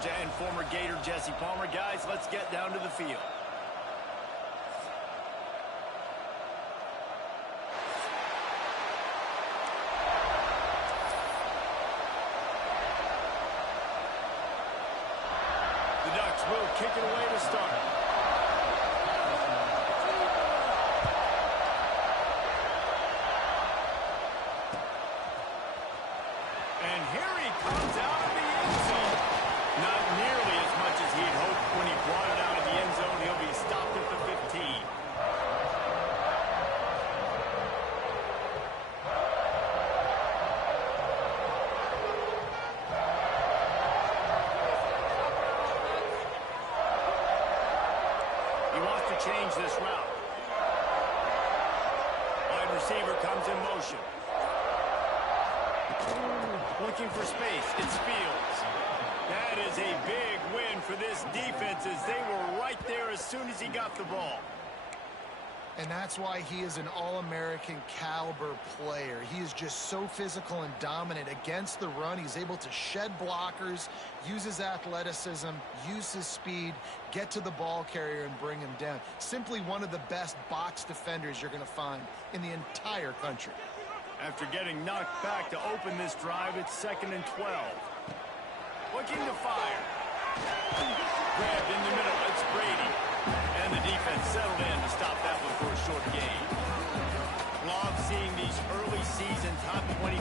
Georgia and former Gator Jesse Palmer. Guys, let's get down to the field. The Ducks will kick it away to start. And here he comes out of the end zone. Not nearly as much as he'd hoped when he brought it out of the end zone. He'll be stopped at the 15. He wants to change this route. Wide receiver comes in motion. Looking for space. It's Fields. That is a big win for this defense as they were right there as soon as he got the ball. And that's why he is an All-American caliber player. He is just so physical and dominant against the run. He's able to shed blockers, use his athleticism, use his speed, get to the ball carrier and bring him down. Simply one of the best box defenders you're going to find in the entire country. After getting knocked back to open this drive, it's 2nd and 12. Looking to fire. Grabbed in the middle. It's Brady. And the defense settled in to stop that one for a short gain. Love seeing these early season top 25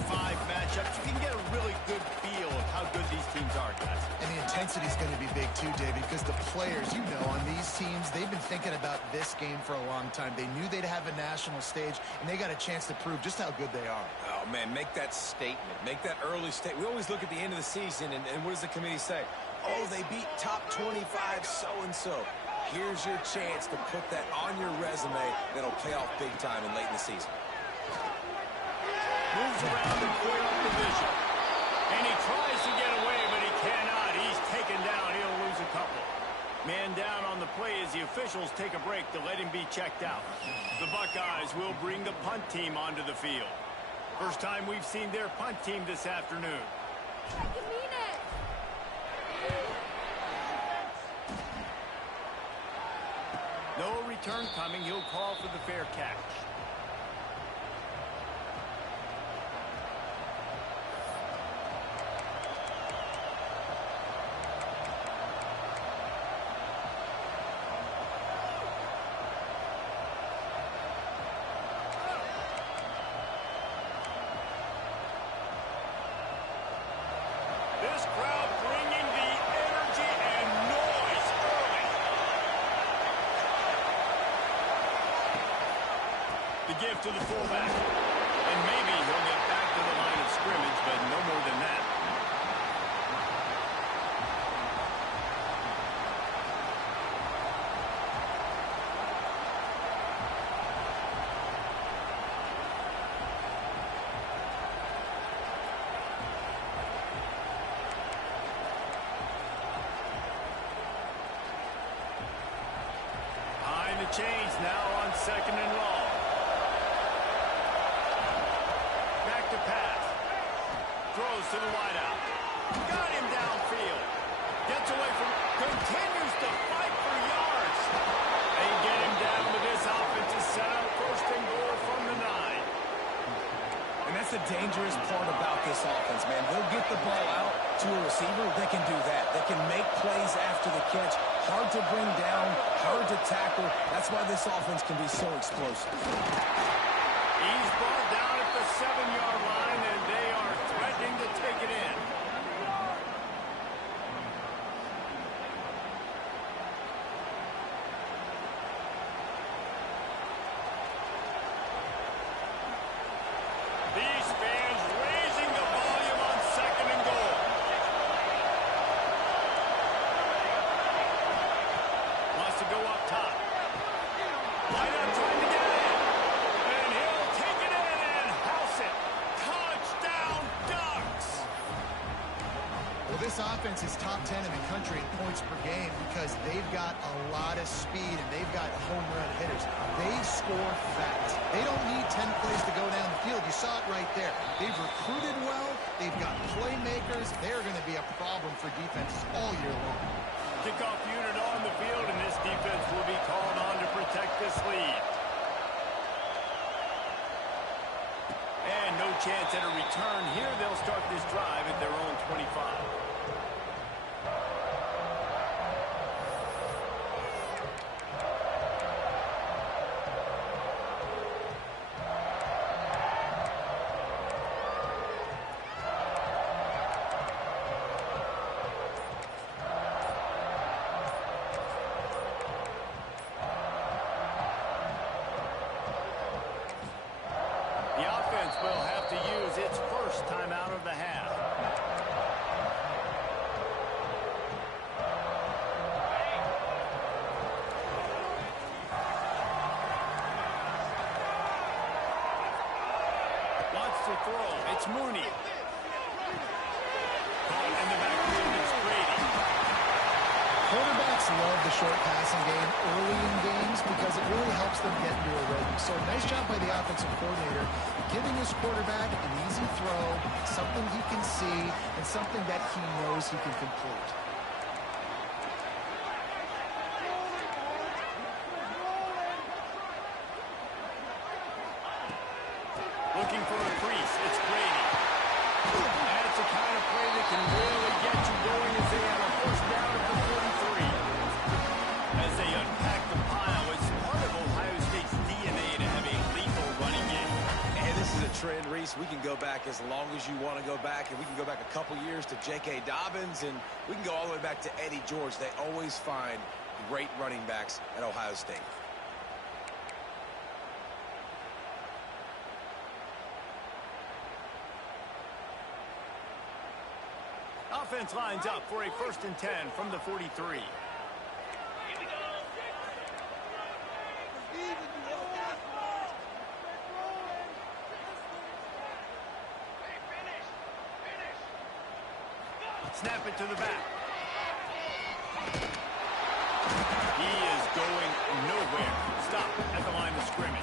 matchups. You can get a really good feel of how good these teams are, guys. And the intensity is going to be big too, David, because the players, you know, on these teams, they've been thinking about this game for a long time. They knew they'd have a national stage, and they got a chance to prove just how good they are. Oh, man, make that statement. Make that early statement. We always look at the end of the season, and what does the committee say? Oh, they beat top 25 so-and-so. Here's your chance to put that on your resume that'll pay off big time and late in the season. Moves around and clear up the vision. And he tries to get away, but he cannot. He's taken down. He'll lose a couple. Man down on the play as the officials take a break to let him be checked out. The Buckeyes will bring the punt team onto the field. First time we've seen their punt team this afternoon. No return coming. He'll call for the fair catch. This crowd bringing the energy and noise early. The give to the fullback. And maybe he'll get back to the line of scrimmage, but no more than that. Behind the chains now on 2nd and long. Back to pass. Throws to the wideout. Got him downfield. Gets away from, continues to fight for yards. They get him down to this offense is set up 1st and goal from the 9. And that's the dangerous part about this offense, man. They'll get the ball out to a receiver. They can do that. They can make plays after the catch. Hard to bring down, hard to tackle. That's why this offense can be so explosive. He's brought down at the 7-yard line, and they are threatening to take it in. These fans raising the volume on 2nd and goal. Wants to go up top. Wideout trying to get it in. And he'll take it in and house it. Touchdown, Ducks! Well, this offense is top 10 in the country in points per game because they've got a lot of speed and they've got home run hitters. They score fast. They don't need 10 plays to go down the field. You saw it right there. They've recruited well, They've got playmakers. They're going to be a problem for defenses all year long. Kickoff unit on the field, and this defense will be called on to protect this lead. And no chance at a return here. They'll start this drive at their own 25. The offense will have to use its first timeout of the half. Wants to throw. It's Mooney. Caught in the backfield. It's Brady. Quarterbacks love the short passing game early in games because it really helps them get into a rhythm. So nice job by the offensive coordinator giving his quarterback an easy throw, something he can see, and something that he knows he can complete. Looking for a crease. It's Brady. That's the kind of play that can really get you going as they have a first down at the 43. As they unpack the pile, it's part of Ohio State's DNA to have a lethal running game. And this is a trend, Reese. We can go back as long as you want to go back, and we can go back a couple years to J.K. Dobbins, and we can go all the way back to Eddie George. They always find great running backs at Ohio State. Offense lines up for a 1st and 10 from the 43. Snap it to the back. He is going nowhere. Stop at the line of scrimmage.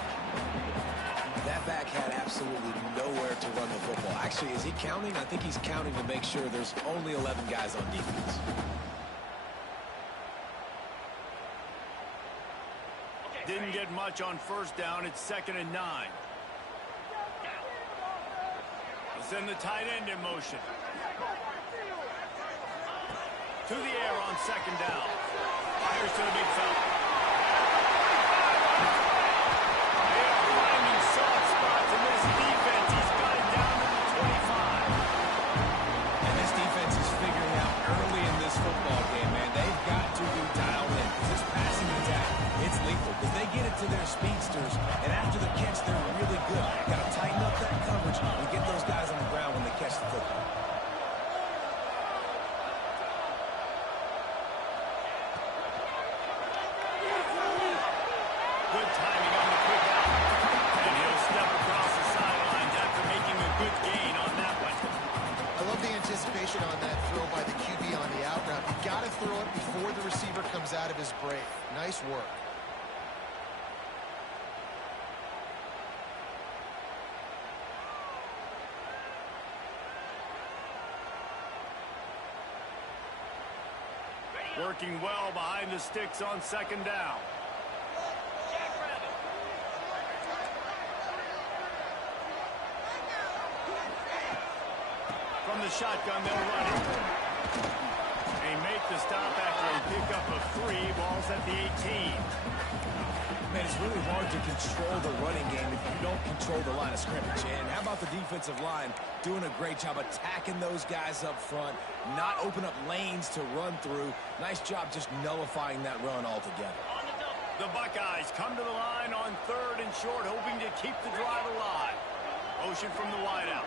That back had absolutely nowhere to run the football. Actually, is he counting? I think he's counting to make sure there's only 11 guys on defense. Didn't get much on first down. It's 2nd and 9. He'll send the tight end in motion. To the air on 2nd down. Fires to the big fella. They are finding soft spots in this defense. He's got it down to the 25. And this defense is figuring out early in this football game, man. They've got to be dialed in. This passing attack, it's lethal because they get it to their speedsters, and after the catch, they're really good. Got to tighten up that coverage and get those guys on the ground when they catch the football. Good timing on the quick out. And he'll step across the sidelines after making a good gain on that one. I love the anticipation on that throw by the QB on the out route. You got to throw it before the receiver comes out of his break. Nice work. Working well behind the sticks on 2nd down. From the shotgun, they'll run it. They make the stop after a pickup of 3. Ball's at the 18. Man, it's really hard to control the running game if you don't control the line of scrimmage. And how about the defensive line doing a great job attacking those guys up front, not open up lanes to run through. Nice job just nullifying that run altogether. The Buckeyes come to the line on 3rd and short, hoping to keep the drive alive. Motion from the wideout.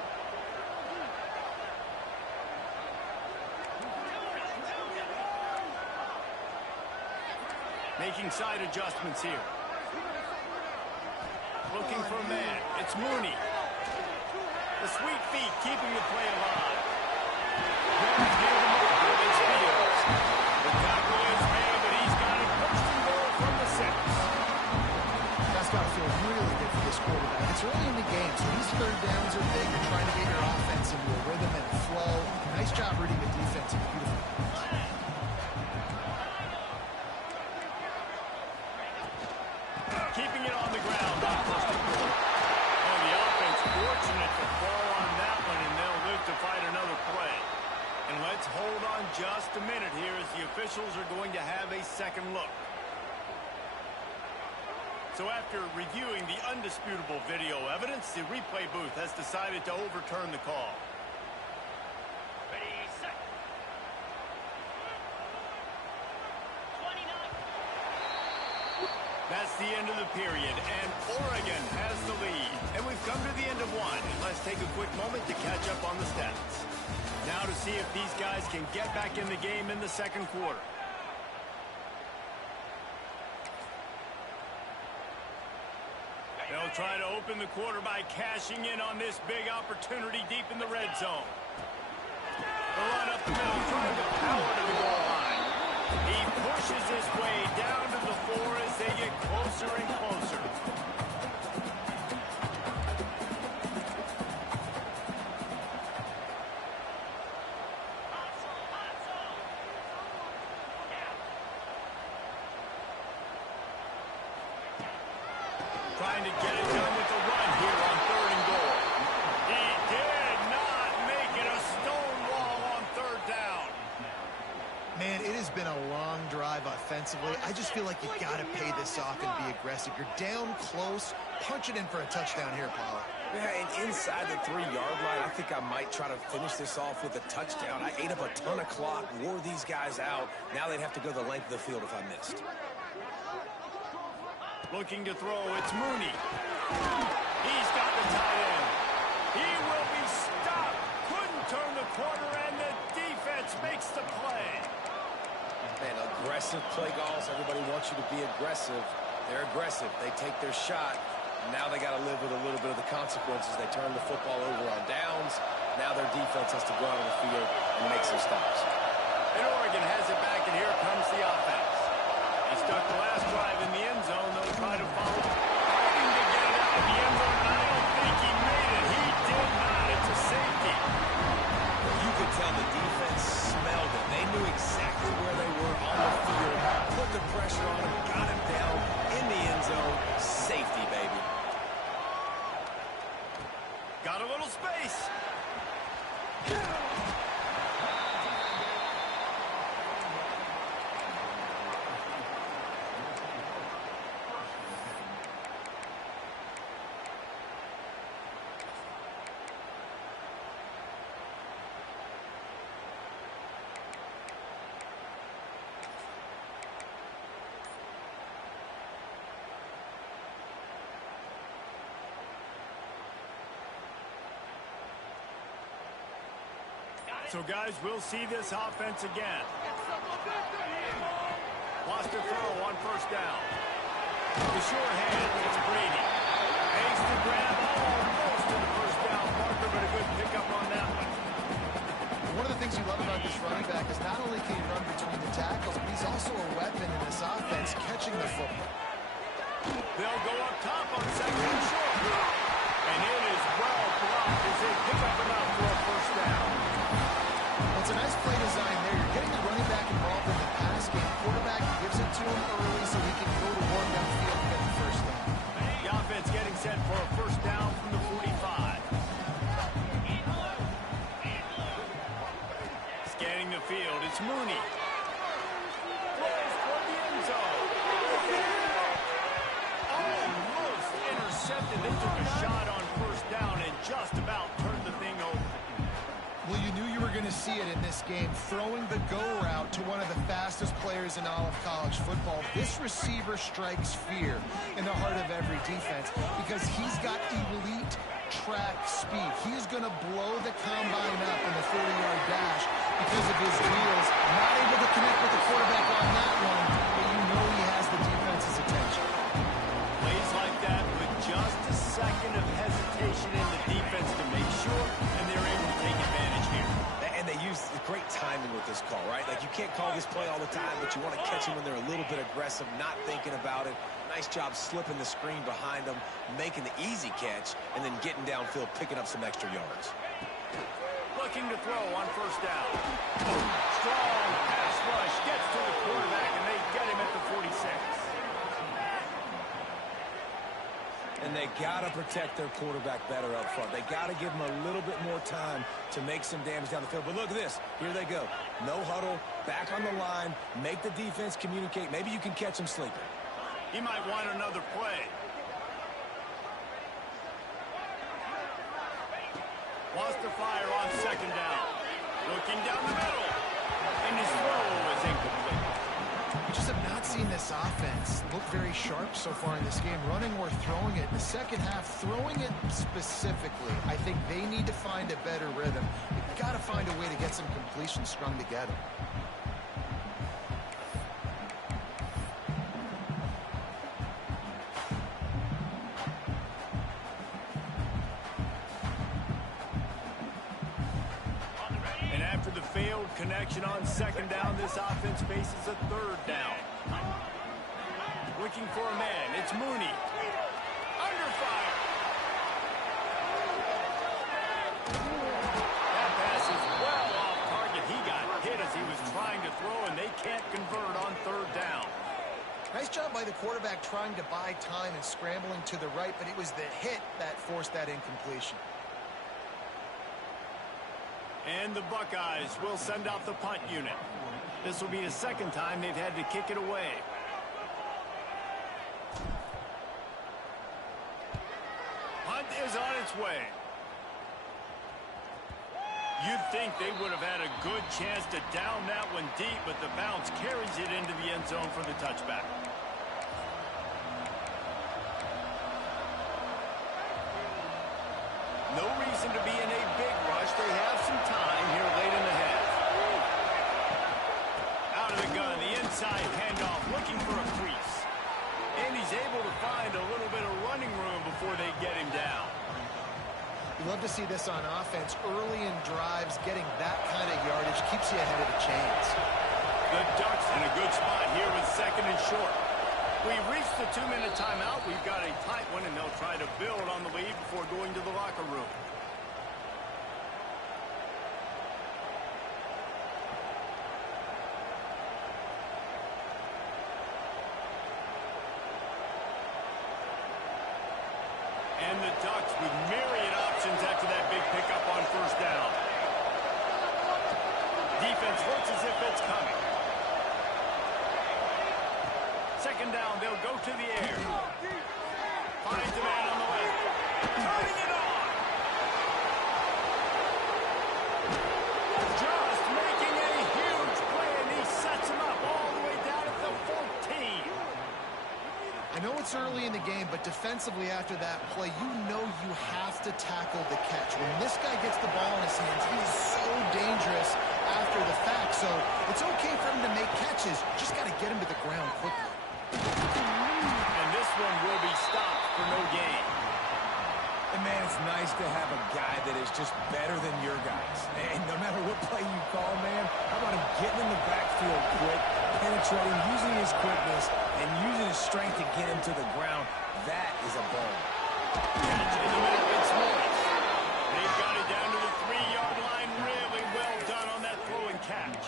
Making side adjustments here. Looking for a man. It's Mooney. The sweet feet keeping the play alive. Grabs near the marker. It's Fields. The tackle is made, but he's got it 1st and goal from the 6. That's got to feel really good for this quarterback. It's early in the game, so these 3rd downs are big. You're trying to get your offense into a rhythm and And let's hold on just a minute here as the officials are going to have a second look. So after reviewing the undisputable video evidence, the replay booth has decided to overturn the call. Ready, set. 29. That's the end of the period, and Oregon has the lead. And we've come to the end of one. And let's take a quick moment to catch up on the stats. Now to see if these guys can get back in the game in the second quarter. They'll try to open the quarter by cashing in on this big opportunity deep in the red zone. The run up the middle, trying to power to the goal line. He pushes his way down to the 4 as they get closer and closer. Trying to get it done with the run here on 3rd and goal. He did not make it a stone wall on 3rd down. Man, it has been a long drive offensively. I just feel like you've got to pay this off and be aggressive. You're down close. Punch it in for a touchdown here, Paul. Yeah, and inside the 3-yard line, I think I might try to finish this off with a touchdown. I ate up a ton of clock, wore these guys out. Now they'd have to go the length of the field if I missed. Looking to throw, it's Mooney. He's got the tight end. He will be stopped. Couldn't turn the corner, and the defense makes the play. Man, aggressive play calls. Everybody wants you to be aggressive. They're aggressive. They take their shot. Now they got to live with a little bit of the consequences. They turn the football over on downs. Now their defense has to go out on the field and make some stops. And Oregon has it back, and here comes the offense. He stuck the last drive in the end zone. They'll try to follow. Fighting to get it out of the end zone, and I don't think he made it. He did not. It's a safety. You could tell the defense smelled it. They knew exactly where they were on the field, put the pressure on him, got him down in the end zone. Safety, baby. Got a little space. So, guys, we'll see this offense again. Lost a throw on 1st down. The short hand, it's Brady. Makes the grab almost to the 1st down marker, but a good pickup on that one. One of the things you love about this running back is not only can he run between the tackles, but he's also a weapon in this offense, catching the football. They'll go up top on 2nd and short. And it is well blocked as they pick up enough for a 1st down. It's a nice play design there. You're getting the running back involved in the pass game. Quarterback gives it to him early so he can go to work downfield and get the 1st down. The offense getting set for a 1st down from the 45. Scanning the field, it's Mooney. Throws toward the end zone. Almost intercepted. They took a shot on 1st down and just about turned the thing over. Well, you knew you were going to see it in this game, throwing the go route to one of the fastest players in all of college football. This receiver strikes fear in the heart of every defense because he's got elite track speed. He's going to blow the combine up in the 40-yard dash because of his wheels. Not able to connect with the quarterback on that one, but you know he has the defense's attention. Plays like that with just a second of hesitation in the defense to make sure, and they're able to take advantage here. And they use great timing with this call, right? Like, you can't call this play all the time, but you want to catch them when they're a little bit aggressive, not thinking about it. Nice job slipping the screen behind them, making the easy catch, and then getting downfield, picking up some extra yards. Looking to throw on 1st down. Strong pass rush gets to the quarterback, and they get him at the 46. And they got to protect their quarterback better up front. They got to give him a little bit more time to make some damage down the field. But look at this. Here they go. No huddle, back on the line, make the defense communicate. Maybe you can catch him sleeping. He might want another play. Wants to fire on second down. Looking down the middle. And his throw is incomplete. We just have not seen this offense look very sharp so far in this game, running or throwing it. In the second half, throwing it specifically, I think they need to find a better rhythm. They've got to find a way to get some completions strung together. And after the failed connection on second down, this offense faces a third down. Looking for a man. It's Mooney. Under fire. That pass is well off target. He got hit as he was trying to throw, and they can't convert on third down. Nice job by the quarterback trying to buy time and scrambling to the right, but it was the hit that forced that incompletion. And the Buckeyes will send out the punt unit. This will be the second time they've had to kick it away. Punt is on its way. You'd think they would have had a good chance to down that one deep, but the bounce carries it into the end zone for the touchback. No reason to be in a big rush. They have some time here late in the half. Out of the gun, the inside handoff, looking for a crease. And he's able to find a little bit of running room before they get him down. You love to see this on offense. Early in drives, getting that kind of yardage keeps you ahead of the chains. The Ducks in a good spot here with second and short. We've reached the 2-minute timeout. We've got a tight one, and they'll try to build on the lead before going to the locker room. And the Ducks with myriad options after that big pickup on first down. Defense looks as if it's coming. Second down, they'll go to the air. Finds a man on the left. Turning it on. Just making a huge play, and he sets him up all the way down at the 14. I know it's early in the game, but defensively after that play, you know you have to tackle the catch. When this guy gets the ball in his hands, he is so dangerous after the fact. So it's okay for him to make catches. Just got to get him to the ground quickly. And this one will be stopped for no gain. And, man, it's nice to have a guy that is just better than your guys. And no matter what play you call, man, how about him getting in the backfield quick, penetrating, using his quickness, and using his strength to get him to the ground. That is a ball. Catch in the middle, it's Morris. They've got it down to the 3-yard line. Really well done on that throw and catch.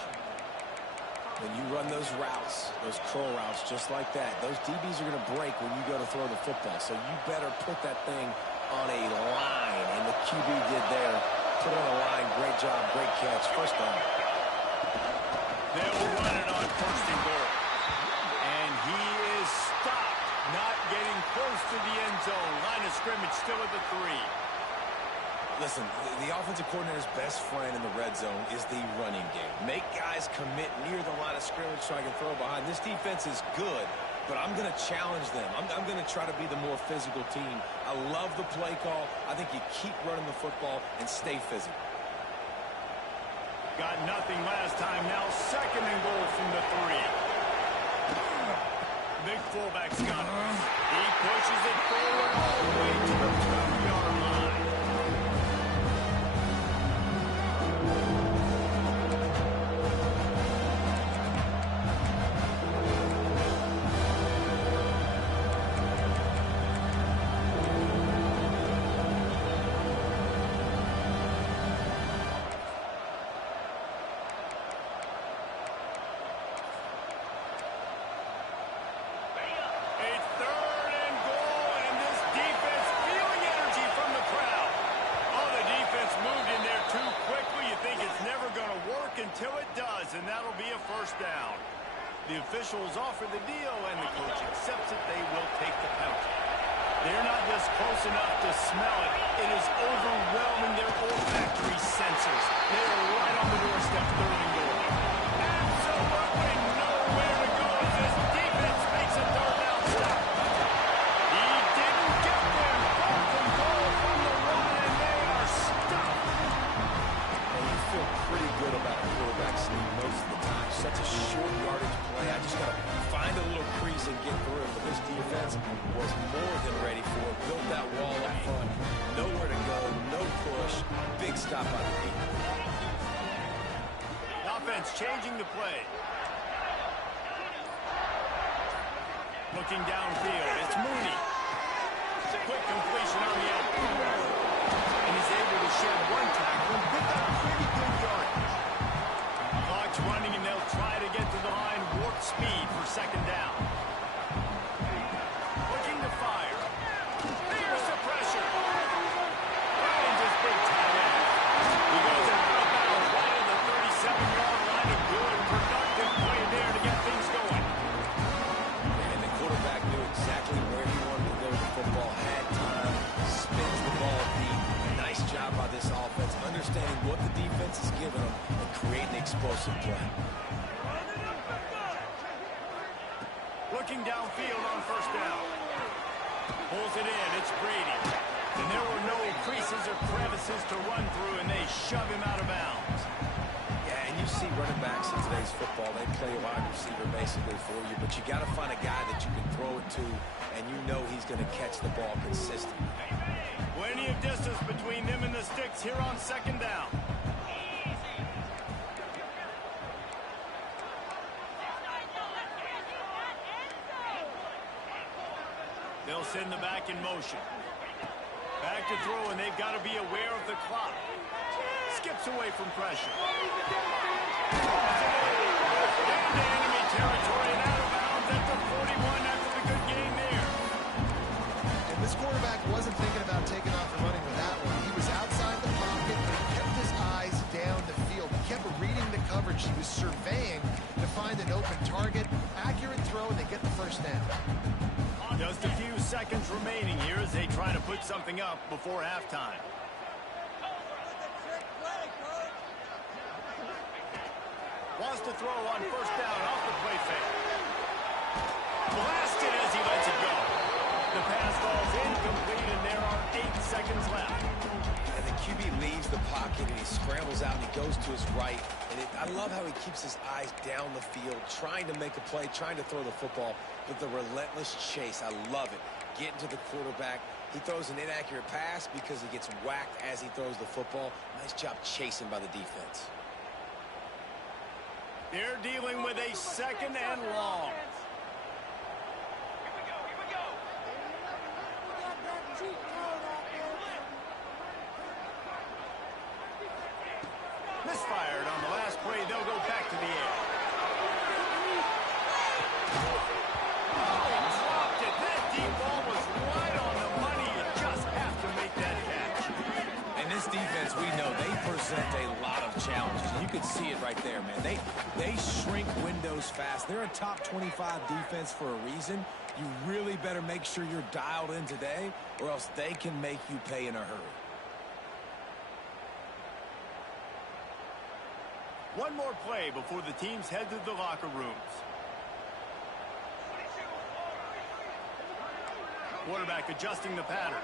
When you run those routes, those curl routes just like that, those DBs are going to break when you go to throw the football. So you better put that thing on a line, and the QB did there. Put it on a line. Great job, great catch. First down. They'll run it on first and goal. And he is stopped, not getting close to the end zone. Line of scrimmage still at the 3. Listen, the offensive coordinator's best friend in the red zone is the running game. Make guys commit near the line of scrimmage so I can throw behind. This defense is good, but I'm going to challenge them. I'm going to try to be the more physical team. I love the play call. I think you keep running the football and stay physical. Got nothing last time. Now second and goal from the 3. Big fullback's got it. He pushes it forward all the way to the 2-yard line. A third and goal, and this defense work until it does, and that'll be a first down. The officials offer the deal, and the coach accepts it. They will take the penalty. They're not just close enough to smell it. It is overwhelming their olfactory sensors. They are right on the doorstep, third and goal. Absolutely nowhere to go as this defense makes a third down stop. He didn't get them. Fourth and goal from the run, and they are stopped. And you feel pretty good about a quarterback sneak most of the time. Such a short yardage play. I just got to find a little crease and get through. But this defense was more than ready for it. Built that wall up front. Nowhere to go. No push. Big stop on the knee. Offense changing the play. Looking downfield. It's Mooney. Quick completion on the end. And he's able to shed one tackle and pick up pretty good yardage. Clock's running, and they'll try to get to the line. Warp speed for second down. Looking to fire. Here's the pressure. And just big time in. He goes out of bounds right at the 37-yard line. A good, productive play there to get things going. And the quarterback knew exactly where he wanted to go with the football. Had time. Spins the ball deep. Nice job by this offense. Understanding what the defense is giving them and creating the explosive play. Looking downfield on first down. Pulls it in. It's Brady. And there were no creases or crevices to run through, and they shove him out of bounds. Yeah, and you see running backs in today's football, they play a wide receiver basically for you, but you got to find a guy that you can throw it to, and you know he's going to catch the ball consistently. Plenty of distance between them and the sticks here on second down. They'll send the back in motion. Back to throw, and they've got to be aware of the clock. Skips away from pressure. Into enemy territory and out of bounds at the 41 after the good game there. And this quarterback wasn't thinking about taking off and running with that one. He was outside the pocket, but he kept his eyes down the field. He kept reading the coverage. He was surveying to find an open target. Accurate throw, and they get the first down. Just a few seconds remaining here as they try to put something up before halftime. Wants to throw on first down off the play fake. Blasted as he lets it go. The pass falls incomplete, and there are 8 seconds left. And the QB leaves the pocket, and he scrambles out, and he goes to his right. And I love how he keeps his eyes down the field, trying to make a play, trying to throw the football, but the relentless chase, I love it. Getting to the quarterback. He throws an inaccurate pass because he gets whacked as he throws the football. Nice job chasing by the defense. They're dealing with a second and long. Misfired on the last play. They'll go back to the air. Oh, he dropped it. That deep ball was right on the money. You just have to make that catch. And this defense, we know, they present a lot of challenges. You can see it right there, man. They shrink windows fast. They're a top 25 defense for a reason. You really better make sure you're dialed in today, or else they can make you pay in a hurry. One more play before the teams head to the locker rooms. Quarterback adjusting the pattern.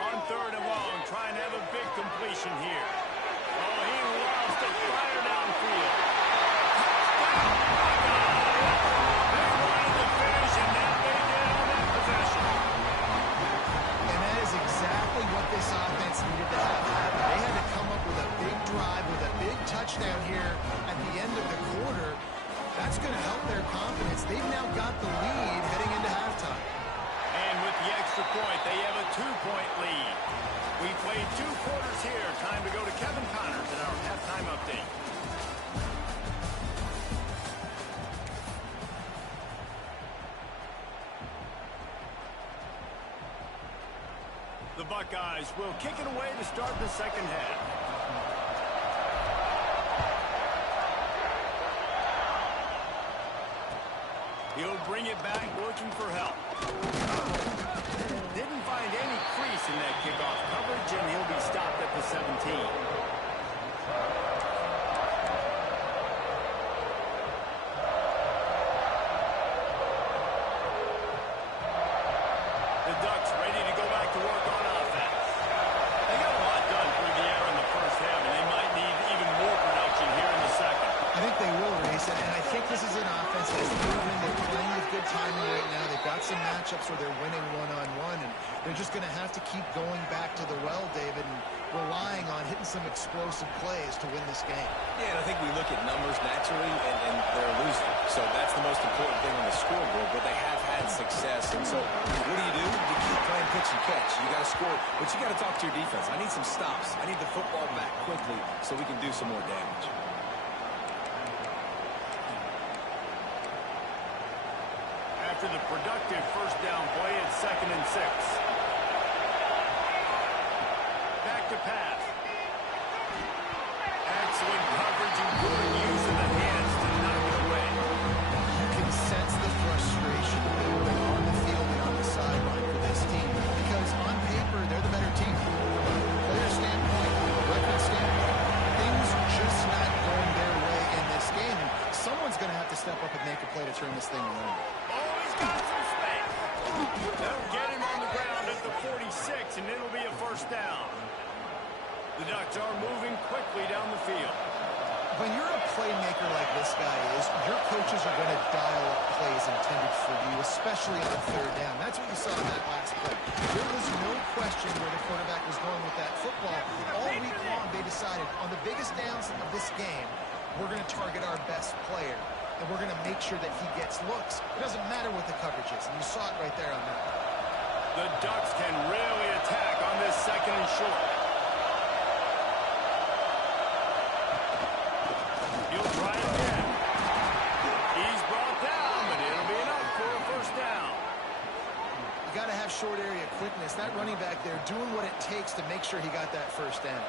On third and long, trying to have a big completion here. Oh, he loves to fire downfield. They wanted to finish, and now they get on that possession. And that is exactly what this offense needed to have happen. They had to come up with a big drive, with a big touchdown here at the end of the quarter. That's going to help their confidence. They've now got the lead heading into halftime. And with the extra point, they have a 2-point lead. We played 2 quarters here. Time to go to Kevin Connors in our halftime update. The Buckeyes will kick it away to start the second half. He'll bring it back looking for help. Didn't find any crease in that kickoff coverage, and he'll be stopped at the 17. The Ducks ready to go back to work on offense. They got a lot done through the air in the first half, and they might need even more production here in the second. I think they will, Reese, and I think this is an offense that's moving. They're playing with good timing right now. They've got some matchups where they're winning one-on-one, and they're just going to have to keep going back to the well, David, and relying on hitting some explosive plays to win this game. Yeah, and I think we look at numbers naturally, and they're losing. So that's the most important thing on the scoreboard, but they have had success. And so what do? You keep playing pitch and catch. You got to score, but you got to talk to your defense. I need some stops. I need the football back quickly so we can do some more damage. After the productive first down play, it's 2nd and 6. Back to pass. Excellent coverage and good use of the hands to knock it away. You can sense the frustration building on the field and on the sideline for this team because on paper, they're the better team. From a player standpoint, from a record standpoint, things just not going their way in this game. And someone's going to have to step up and make a play to turn this thing around. Got some space. They'll get him on the ground at the 46, and it'll be a first down. The Ducks are moving quickly down the field. When you're a playmaker like this guy is, your coaches are going to dial up plays intended for you, especially on third down. That's what you saw in that last play. There was no question where the quarterback was going with that football. All week long, they decided on the biggest downs of this game, we're going to target our best player. And we're going to make sure that he gets looks. It doesn't matter what the coverage is, and you saw it right there on that. The Ducks can really attack on this 2nd and short. He'll try again. He's brought down, but it'll be enough for a first down. You got to have short area quickness. That running back there doing what it takes to make sure he got that first down.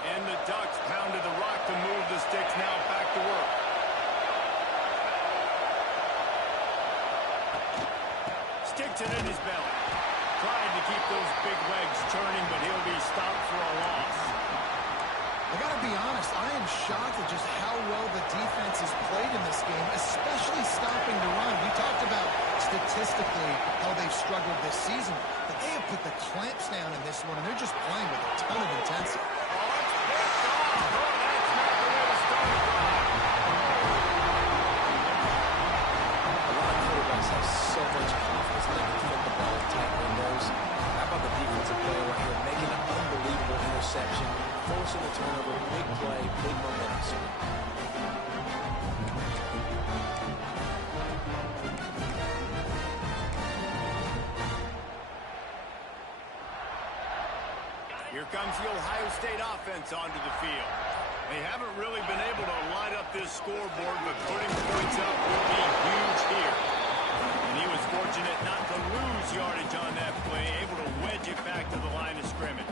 And the Ducks pounded the rock to move the sticks now back to work. Sticks it in his belly. Trying to keep those big legs turning, but he'll be stopped for a loss. I got to be honest, I am shocked at just how well the defense has played in this game, especially stopping the run. We talked about statistically how they've struggled this season, but they have put the clamps down in this one, and they're just playing with a ton of intensity. So much confidence that they can fit the ball in tight windows. How about the defensive player right here making an unbelievable interception, forcing a turnover, big play, big momentum swing. Here comes the Ohio State offense onto the field. They haven't really been able to light up this scoreboard, but putting points up will be huge here. And he was fortunate not to lose yardage on that play, able to wedge it back to the line of scrimmage.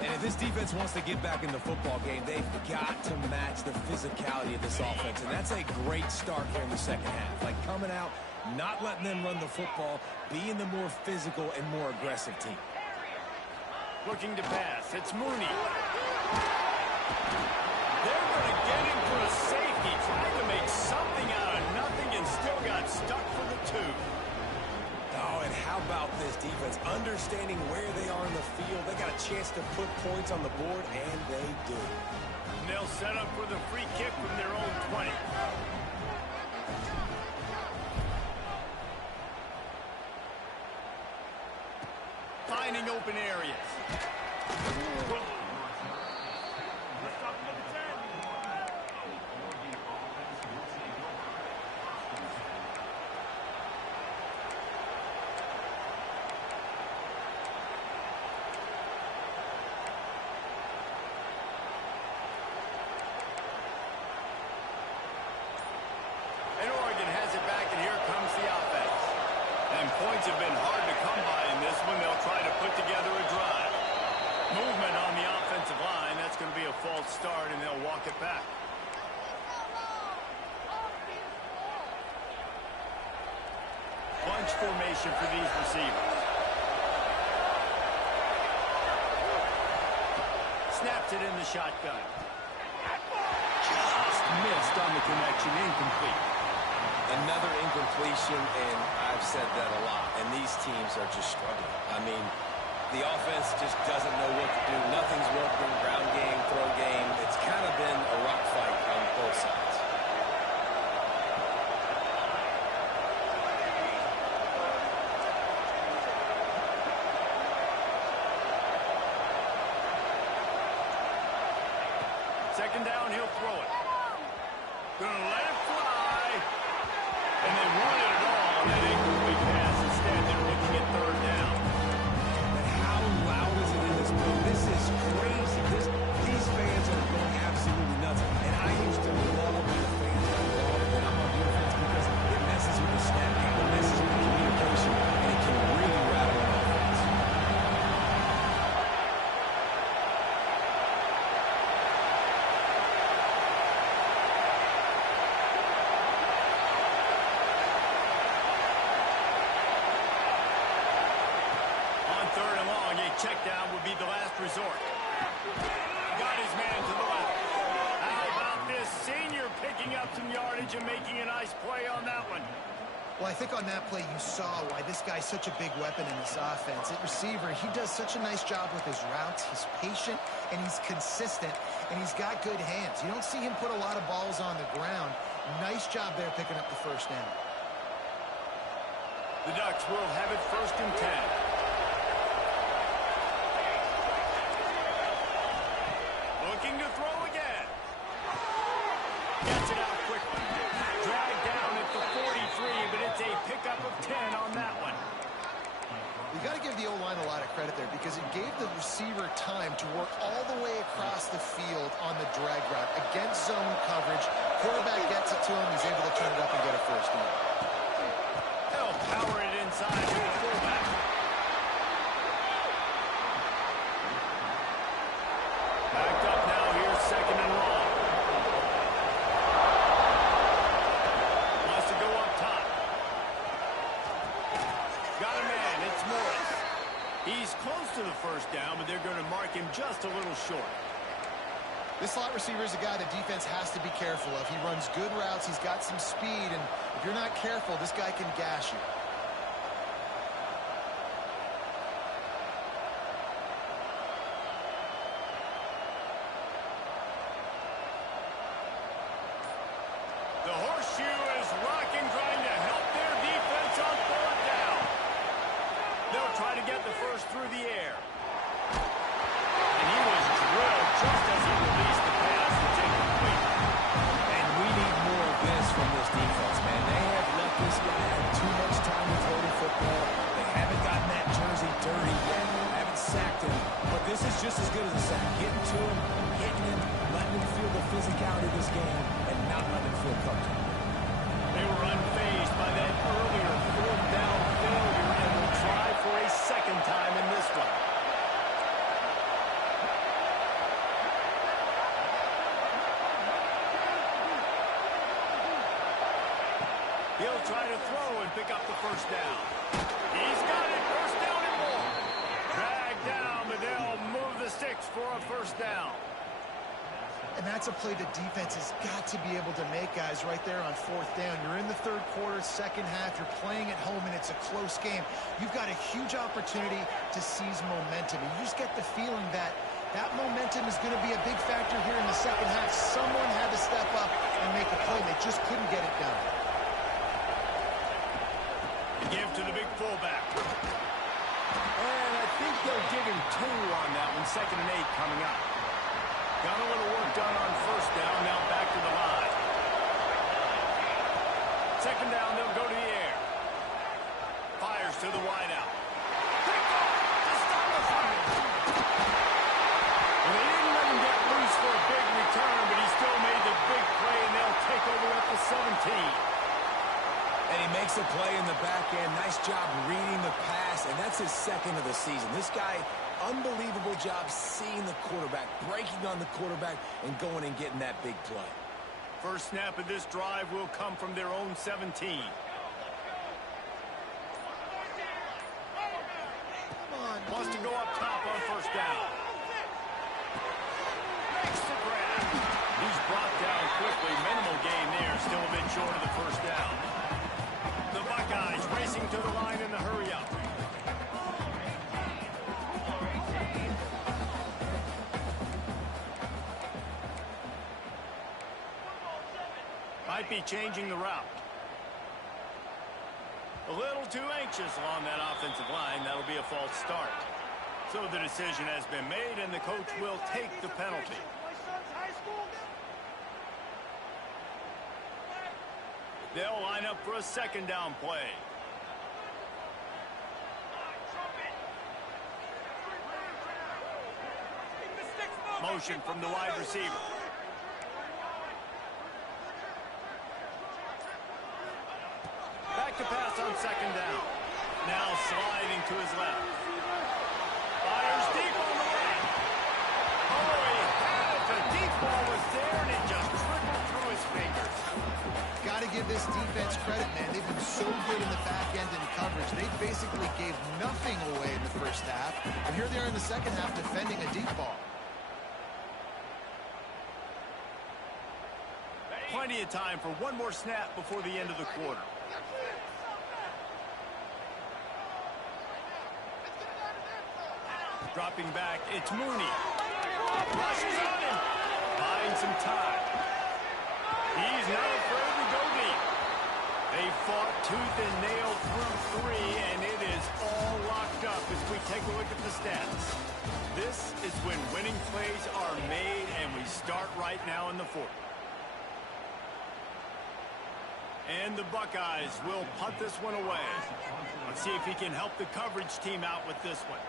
And if this defense wants to get back in the football game, they've got to match the physicality of this offense. And that's a great start here in the second half. Like coming out, not letting them run the football, being the more physical and more aggressive team. Looking to pass. It's Mooney. They're going to get him for a safety, trying to make something out of nothing and still got stuck for the 2. Oh, and how about this defense? Understanding where they are in the field. They got a chance to put points on the board, and they do. And they'll set up for the free kick from their own 20. Finding open areas. And Oregon has it back, and here comes the offense. Points have been hard to come by in this one. They'll try to put together a drive. Movement on the offensive line. That's going to be a false start, and they'll walk it back. Bunch formation for these receivers. Snaps it in the shotgun. Just missed on the connection. Incomplete. Another incompletion, and I've said that a lot, and these teams are just struggling. I mean, the offense just doesn't know what to do. Nothing's working. Ground game, throw game. It's kind of been a rock fight on both sides. Second down, he'll throw it. Gonna let it fly. And they wanted it all on that incomplete pass. Instead, they're looking at third down. But how loud is it in this building? This is crazy. These fans are going absolutely nuts. And I used to love when the fans are involved when I'm on defense because it messes with the snap game, it messes with the communication, and it can really rattle an offense. Third and long, a check down would be the last resort. Got his man to the left. How about this senior picking up some yardage and making a nice play on that one? Well, I think on that play you saw why this guy's such a big weapon in this offense. At receiver, he does such a nice job with his routes. He's patient, and he's consistent, and he's got good hands. You don't see him put a lot of balls on the ground. Nice job there picking up the first down. The Ducks will have it 1st and 10. Looking to throw again. Gets it out quickly. Dragged down at the 43, but it's a pickup of 10 on that one. You got to give the O-line a lot of credit there because it gave the receiver time to work all the way across the field on the drag route against zone coverage. Quarterback gets it to him. He's able to turn it up and get a first down. They'll power it inside to the fullback. Backed up now here, 2nd and long. Wants to go up top. Got a man, it's Morris. He's close to the first down, but they're going to mark him just a little short. This slot receiver is a guy the defense has to be careful of. He runs good routes, he's got some speed, and if you're not careful, this guy can gash you. The horseshoe is rocking, trying to help their defense on 4th down. They'll try to get the first through the air. And he was drilled just as he released the pass. It's incomplete. And we need more of this from this defense, man. They have let this guy have too much time to throw the football. They haven't gotten that jersey dirty yet. They haven't sacked him. But this is just as good as a sack. Getting to him, hitting him, letting him feel the physicality of this game, and not letting him feel comfortable. They were unfazed by that earlier 4th down failure and will try for a 2nd time in this one. He'll try to throw and pick up the first down. He's got it. First down and more. Dragged down, but they'll move the sticks for a first down. And that's a play the defense has got to be able to make, guys, right there on 4th down. You're in the 3rd quarter, 2nd half. You're playing at home, and it's a close game. You've got a huge opportunity to seize momentum. And you just get the feeling that that momentum is going to be a big factor here in the 2nd half. Someone had to step up and make a play. They just couldn't get it done. Give to the big fullback. And I think they'll give him 2 on that one. 2nd and 8 coming up. Got a little work done on first down. Now back to the line. 2nd down, they'll go to the air. Fires to the wideout. Pick off to stop the run. Well, they didn't let him get loose for a big return, but he still made the big play, and they'll take over at the 17. And he makes a play in the back end. Nice job reading the pass, and that's his second of the season. This guy, unbelievable job seeing the quarterback, breaking on the quarterback, and going and getting that big play. First snap of this drive will come from their own 17. Wants to go up top on first down. Makes the grab. He's brought down quickly. Minimal gain there. Still a bit short of the first down. The Buckeyes racing to the line in the hurry-up. Might be changing the route. A little too anxious along that offensive line. That'll be a false start. So the decision has been made, and the coach will take the penalty. They'll line up for a second down play. Motion from the wide receiver. Back to pass on second down. Now sliding to his left. Fires deep on the right. Oh, he had it. The deep ball was there, and it just trickled through his fingers. Got to give this defense credit, man. They've been so good in the back end in coverage. They basically gave nothing away in the first half. And here they are in the second half defending a deep ball. Plenty of time for one more snap before the end of the quarter. Dropping back, it's Mooney. Rushes on him. Buying some time. He's not afraid to go deep. They fought tooth and nail through three, and it is all locked up as we take a look at the stats. This is when winning plays are made, and we start right now in the fourth. And the Buckeyes will punt this one away. Let's see if he can help the coverage team out with this one.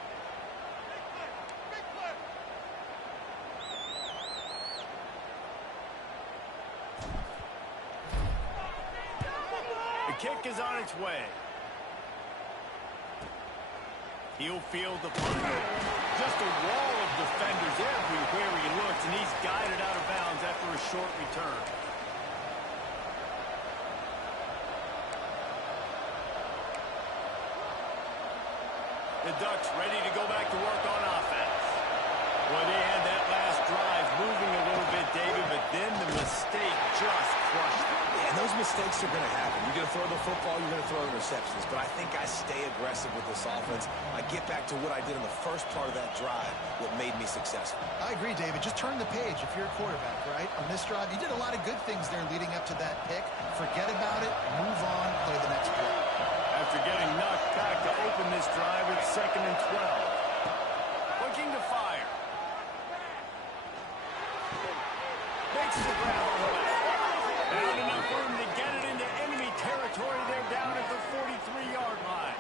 The kick is on its way. He'll field the punt. Just a wall of defenders everywhere he looks, and he's guided out of bounds after a short return. The Ducks ready to go back to work on offense. Well, they had that last drive moving a little bit, David, but then the mistake just crushed it. Yeah, and those mistakes are going to happen. You're going to throw the football, you're going to throw interceptions. But I think I stay aggressive with this offense. I get back to what I did in the first part of that drive, what made me successful. I agree, David. Just turn the page if you're a quarterback, right? On this drive, you did a lot of good things there leading up to that pick. Forget about it, move on, play the next play. After getting knocked back to open this drive, it's 2nd and 12. Looking to fire. Makes the grab on the way. Not enough room to get it into enemy territory. They're down at the 43-yard line.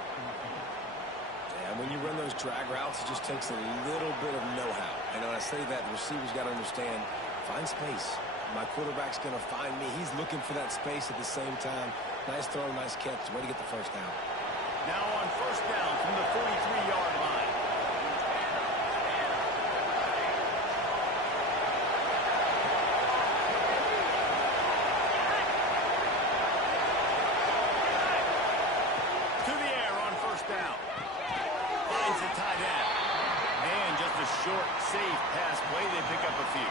And when you run those drag routes, it just takes a little bit of know-how. And when I say that, the receivers got to understand, find space. My quarterback's going to find me. He's looking for that space at the same time. Nice throw, nice catch. Way to get the first down. Now on first down from the 43-yard line. To the air on first down. Finds the tight end. And just a short, safe pass play. They pick up a few.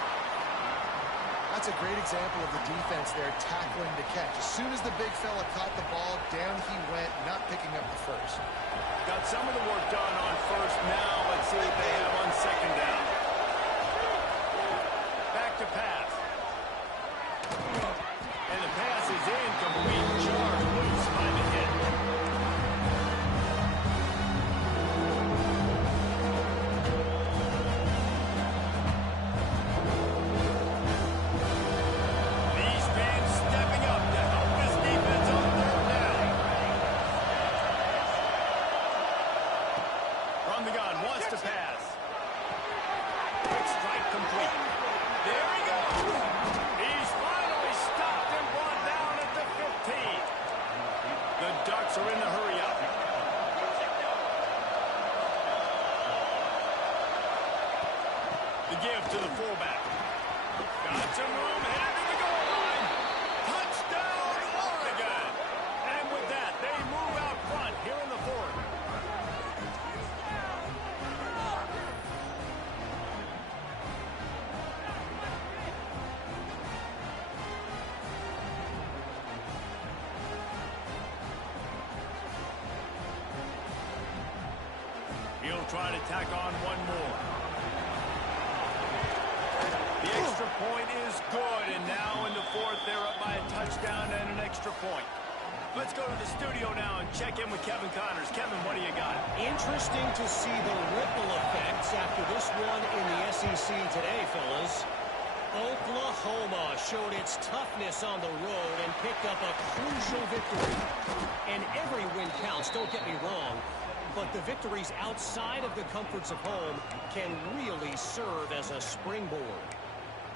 That's a great example of the defense there tackling the catch. As soon as the big fella caught the ball, down he went, not picking up the first. Got some of the work done on first. Now let's see what they have on second down. Back to pass. And the pass is incomplete. Jarred loose by the hit. These fans stepping up to help this defense on third down. From the gun, wants to pass. The give to the fullback. Got some room, headed to the goal line. Touchdown, Oregon! And with that, they move out front here in the fourth. He'll try to tack on one more. The extra point is good, and now in the fourth, they're up by a touchdown and an extra point. Let's go to the studio now and check in with Kevin Connors. Kevin, what do you got? Interesting to see the ripple effects after this one in the SEC today, fellas. Oklahoma showed its toughness on the road and picked up a crucial victory. And every win counts, don't get me wrong. But the victories outside of the comforts of home can really serve as a springboard.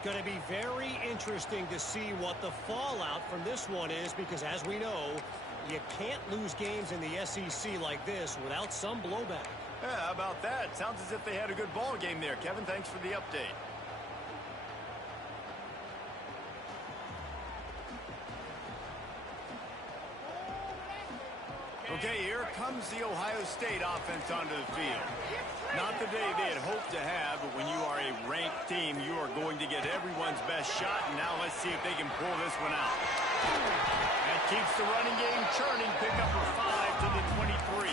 Going to be very interesting to see what the fallout from this one is, because as we know, you can't lose games in the SEC like this without some blowback. Yeah, how about that? Sounds as if they had a good ball game there. Kevin, thanks for the update. Okay, here comes the Ohio State offense onto the field. Not the day they had hoped to have, but when you are a ranked team, you are going to get everyone's best shot. And now let's see if they can pull this one out. That keeps the running game churning. Pick up a 5 to the 23.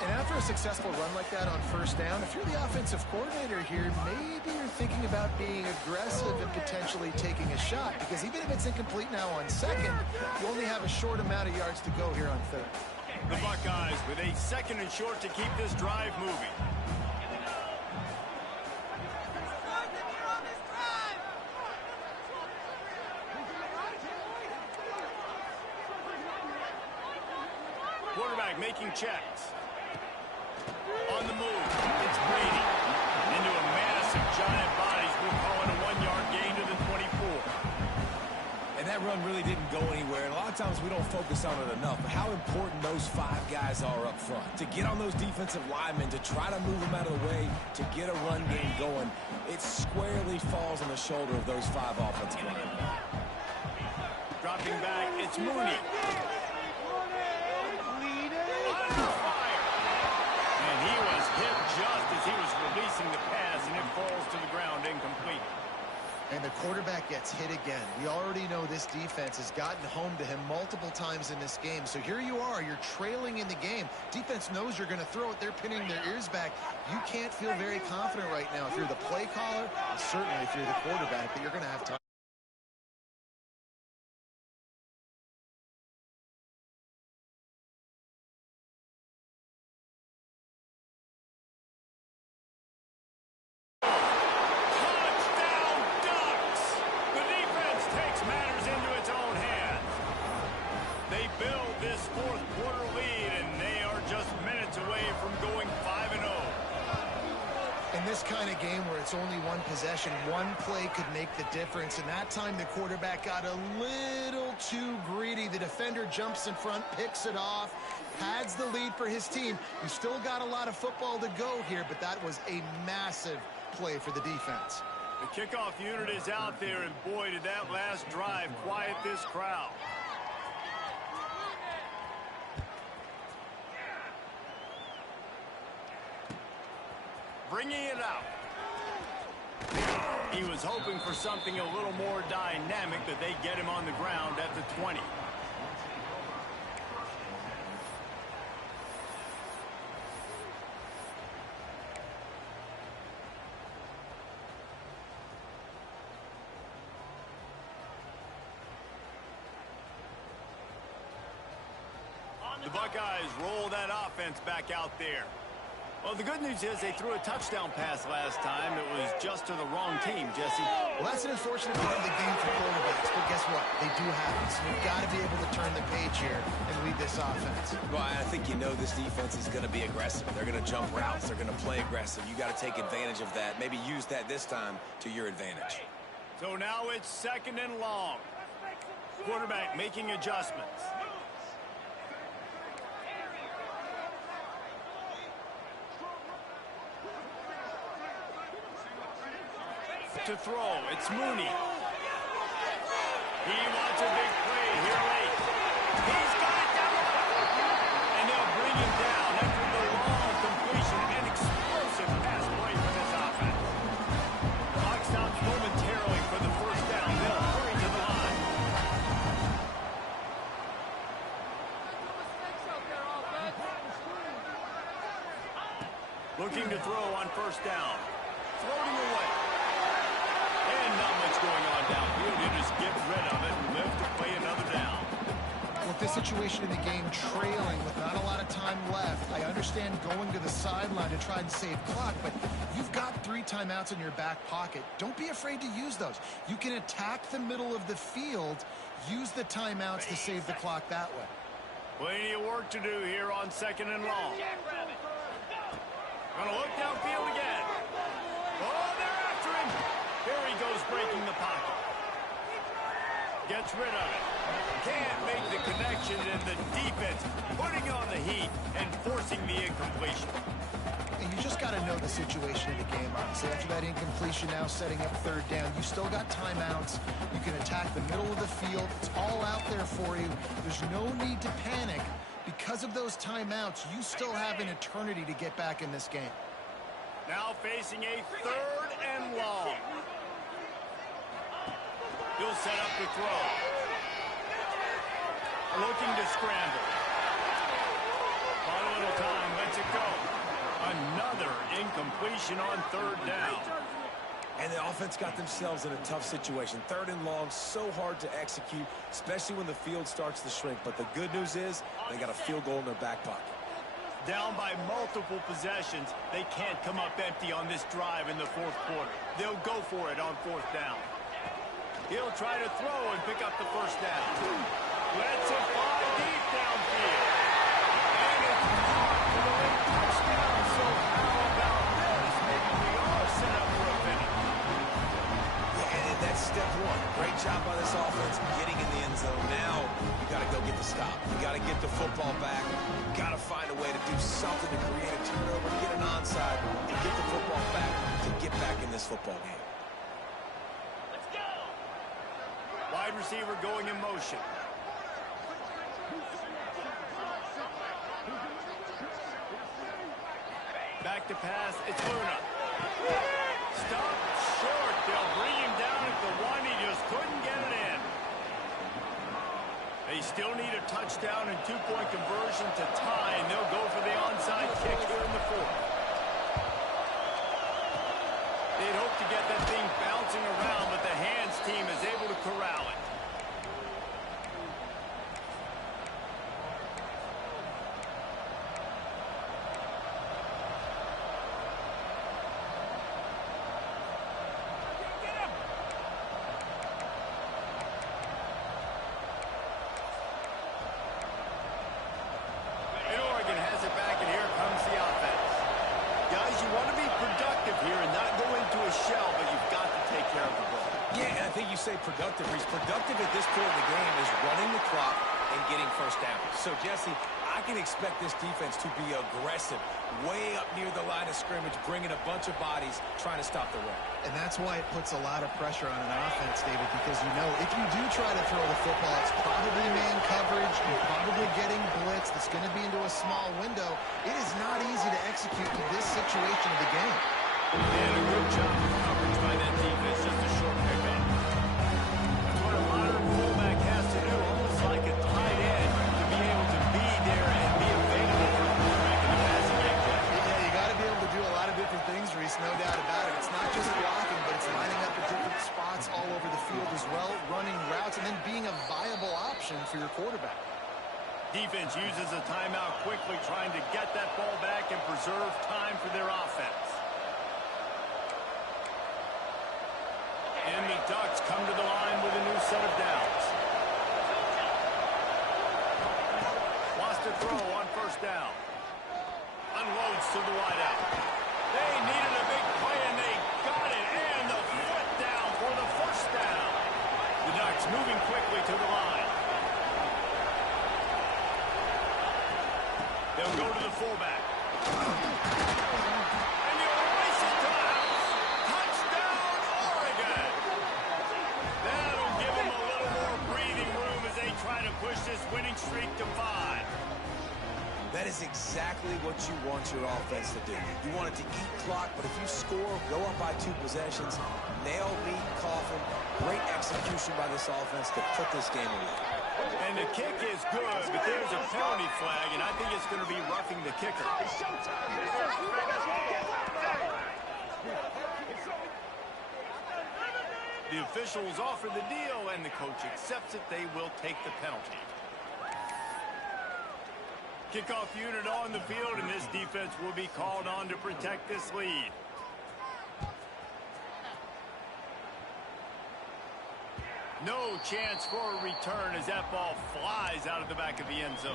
And after a successful run like that on first down, if you're the offensive coordinator here, maybe you're thinking about being aggressive and potentially taking a shot, because even if it's incomplete now on second, you only have a short amount of yards to go here on third. The Buckeyes with a second and short to keep this drive moving. Quarterback making checks. On the move, it's Brady. Into a massive giant bodies. We'll call it a 1-yard gain to the 24. And that run really didn't go anywhere. And a lot of times we don't focus on it enough. But how important those 5 guys are up front. To get on those defensive linemen, to try to move them out of the way, to get a run game going, it squarely falls on the shoulder of those 5 offensive linemen. Dropping back, it's Mooney. Under fire. And he was hit just as he was releasing the pass, and it falls to the ground incomplete. And the quarterback gets hit again. We already know this defense has gotten home to him multiple times in this game. So here you are, you're trailing in the game. Defense knows you're going to throw it. They're pinning their ears back. You can't feel very confident right now if you're the play caller, and certainly if you're the quarterback, that you're going to have time. In this kind of game where it's only one possession, one play could make the difference. And that time the quarterback got a little too greedy. The defender jumps in front, picks it off, pads the lead for his team. We still got a lot of football to go here, but that was a massive play for the defense. The kickoff unit is out there, and boy, did that last drive quiet this crowd. Bringing it out. He was hoping for something a little more dynamic, but they get him on the ground at the 20. The Buckeyes roll that offense back out there. Well, the good news is they threw a touchdown pass last time. It was just to the wrong team, Jesse. Well, that's an unfortunate part of the game for quarterbacks, but guess what? They do happen. So you've got to be able to turn the page here and lead this offense. Well, I think you know this defense is going to be aggressive. They're going to jump routes. They're going to play aggressive. You got to take advantage of that. Maybe use that this time to your advantage. So now it's second and long. Quarterback making adjustments. to throw. It's Mooney. He wants a big play here late. He's got it down. And they'll bring him down after the long completion and explosive pass play for this offense. Clock stops momentarily for the first down. They'll hurry to the line. Looking to throw on first down. Floating away. And not much going on downfield. You just get rid of it and live to play another down. With this situation in the game, trailing with not a lot of time left, I understand going to the sideline to try and save clock, but you've got 3 timeouts in your back pocket. Don't be afraid to use those. You can attack the middle of the field, use the timeouts to save the clock that way. Plenty of work to do here on second and long. Gonna look downfield again. Oh, they're after him. Here he goes, breaking the pocket. Gets rid of it. Can't make the connection, and the defense putting on the heat and forcing the incompletion. And you just got to know the situation of the game, honestly. After that incompletion, now setting up third down, you still got timeouts. You can attack the middle of the field. It's all out there for you. There's no need to panic. Because of those timeouts, you still have an eternity to get back in this game. Now facing a third and long. He'll set up the throw. Looking to scramble. On a little time, lets it go. Another incompletion on third down. And the offense got themselves in a tough situation. Third and long, so hard to execute, especially when the field starts to shrink. But the good news is they got a field goal in their back pocket. Down by multiple possessions, they can't come up empty on this drive in the fourth quarter. They'll go for it on fourth down. He'll try to throw and pick up the first down. Lets it fly deep downfield. And it's caught for the late touchdown. So how about this? Maybe we are set up for a finish. Yeah, and that's step one. Great job by this offense getting in the end zone. Now you got to go get the stop. You got to get the football back. You got to find a way to do something to create a turnover, get an onside, and get the football back to get back in this football game. Wide receiver going in motion. Back to pass. It's Luna. Stopped short. They'll bring him down at the one. He just couldn't get it in. They still need a touchdown and two-point conversion to tie, and they'll go for the onside kick here in the fourth. They'd hope to get that thing bouncing around, but the hands team is able to corral it. And Oregon has it back, and here comes the offense. Guys, you want to be productive here and not go into a shell, but you've got to take care of the ball. Yeah, and I think you say productive. He's productive at this point in the game is running the clock and getting first down. So, Jesse, I can expect this defense to be aggressive, way up near the line of scrimmage, bringing a bunch of bodies, trying to stop the run. And that's why it puts a lot of pressure on an offense, David, because you know if you do try to throw the football, it's probably man coverage, you're probably getting blitz, that's going to be into a small window. It is not easy to execute in this situation of the game. And a good job of coverage by that defense, just a short pickup. That's what a modern fullback has to do, almost like a tight end, to be able to be there and be available for the quarterback in the passing game. Yeah, you got to be able to do a lot of different things, Reese, no doubt about it. It's not just blocking, but it's lining up at different spots all over the field as well, running routes, and then being a viable option for your quarterback. Defense uses a timeout quickly, trying to get that ball back and preserve time for their offense. And the Ducks come to the line with a new set of downs. Wants to throw on first down. Unloads to the wideout. They needed a big play, and they got it. And the foot down for the first down. The Ducks moving quickly to the line. They'll go to the fullback. And he'll race it to the house. Touchdown, Oregon! his winning streak to 5. That is exactly what you want your offense to do. You want it to eat clock, but if you score, go up by 2 possessions, nail, meet, coffin. Great execution by this offense to put this game away. And the kick is good, but there's a penalty flag, and I think it's going to be roughing the kicker. The officials offer the deal, and the coach accepts it. They will take the penalty. Kickoff unit on the field, and this defense will be called on to protect this lead. No chance for a return as that ball flies out of the back of the end zone.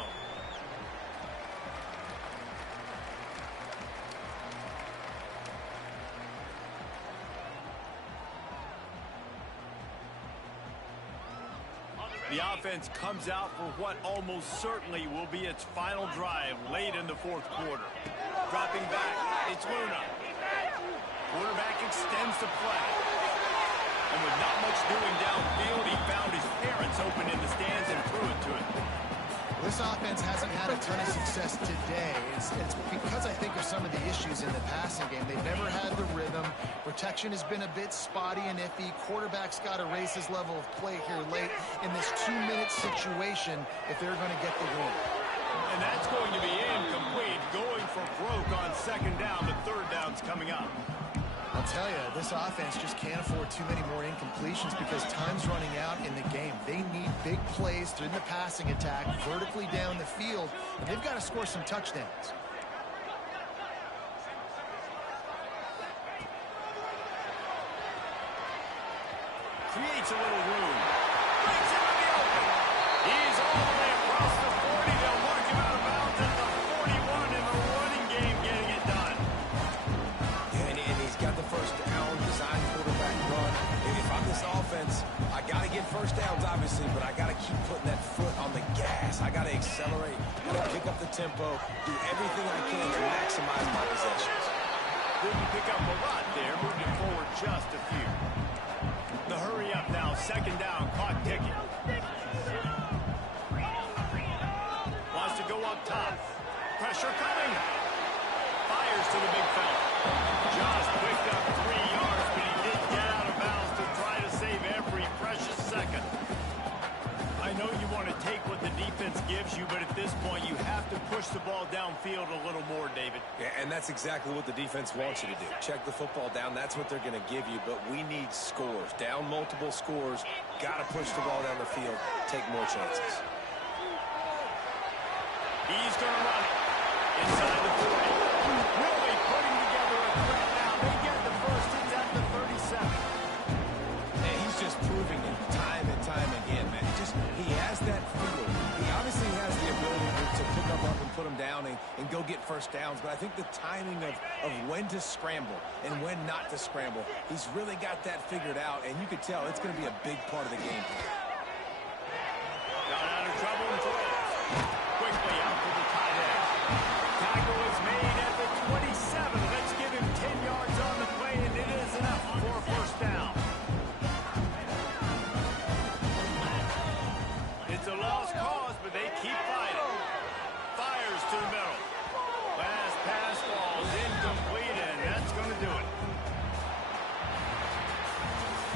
The offense comes out for what almost certainly will be its final drive late in the 4th quarter. Dropping back, it's Luna. Quarterback extends the play. And with not much doing downfield, he found his parents open in the stands and threw it to him. This offense hasn't had a ton of success today. It's because I think of some of the issues in the passing game. They've never had the rhythm. Protection has been a bit spotty and iffy. Quarterback's got to raise his level of play here late in this 2-minute situation if they're going to get the win. And that's going to be incomplete. Going for broke on 2nd down. The 3rd down's coming up. I'll tell you, this offense just can't afford too many more incompletions because time's running out in the game. They need big plays through the passing attack, vertically down the field, and they've got to score some touchdowns. Creates a little room. Breaks it in the open. He's all the way across the 40. They'll mark him out of bounds at the 41 in the running game, getting it done. And he's got the first down, design quarterback run. If I'm this offense, I got to get first downs, obviously, but I got to keep putting that foot on the gas. I got to accelerate, pick up the tempo, do everything I can to maximize my possessions. Didn't pick up a lot there, moved it forward just a few. The hurry up now, 2nd down, clock ticking. Wants to go up top. Pressure coming. Fires to the big fella. Just picked up 3 yards, but he did get out of bounds to try to save every precious second. I know you want to take what the defense gives you, but at this point you have to push the ball downfield a little more, David. Yeah, and that's exactly what the defense wants you to do. Check the football down. That's what they're going to give you, but we need scores. Down multiple scores. Got to push the ball down the field. Take more chances. He's going to run it inside the 40. Really putting together a threat now. They get the first. It's at the 37. And he's just proving it time and time again, man. He has that feel. He obviously has the ability to pick up and put him down and go get first downs, but I think the timing of when to scramble and when not to scramble, he's really got that figured out, and you can tell it's going to be a big part of the game. Got out of trouble and throws. Quickly out to the tight end. Tackle is made at the 27. Let's give him 10 yards on the play, and it is enough for a first down. It's a lost cause, but they keep fighting. Fires to the middle. Last pass falls incomplete, and that's going to do it.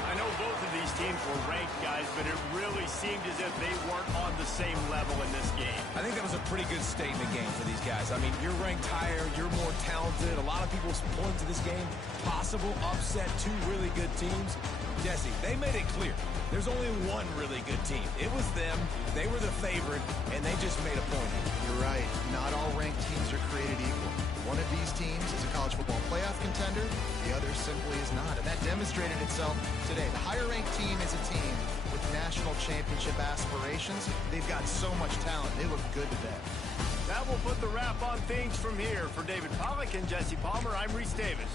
I know both of these teams were ranked, guys, but it really seemed as if they weren't on the same level in this game. I think that was a pretty good statement game for these guys. I mean, you're ranked higher, you're more talented. A lot of people point to this game. Possible upset, 2 really good teams. Jesse, they made it clear. There's only one really good team. It was them. They were the favorite, and they just made a point. You're right. Not all ranked teams are created equal. One of these teams is a college football playoff contender. The other simply is not. And that demonstrated itself today. The higher-ranked team is a team with national championship aspirations. They've got so much talent. They look good today. That will put the wrap on things from here. For David Pollack and Jesse Palmer, I'm Reese Davis.